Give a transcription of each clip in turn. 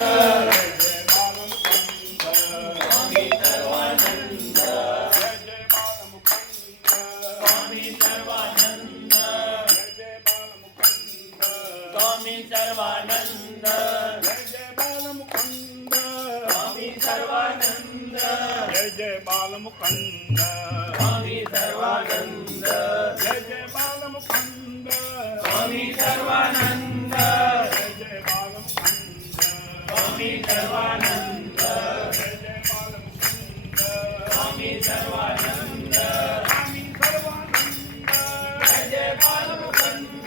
Sarbananda जय जय Balmukund स्वामी Sarbananda जय जय Balmukund स्वामी Sarbananda जय जय Balmukund स्वामी Sarbananda जय जय Balmukund स्वामी Sarbananda जय जय Balmukund स्वामी Sarbananda स्वामी Sarbananda जय जय Balmukund स्वामी Sarbananda जय जय Balmukund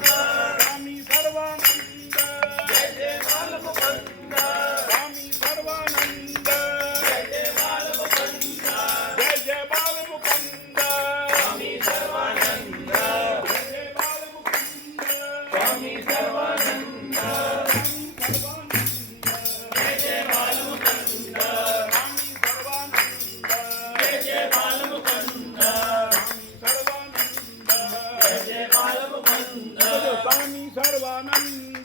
स्वामी Sarbananda जय जय Balmukund जय जय Balmukund स्वामी Sarbananda जय जय Balmukund स्वामी Sarbananda जय जय Balmukund स्वामी Sarbananda जय जय Balmukund स्वामी Sarbananda जय जय Balmukund स्वामी Sarbananda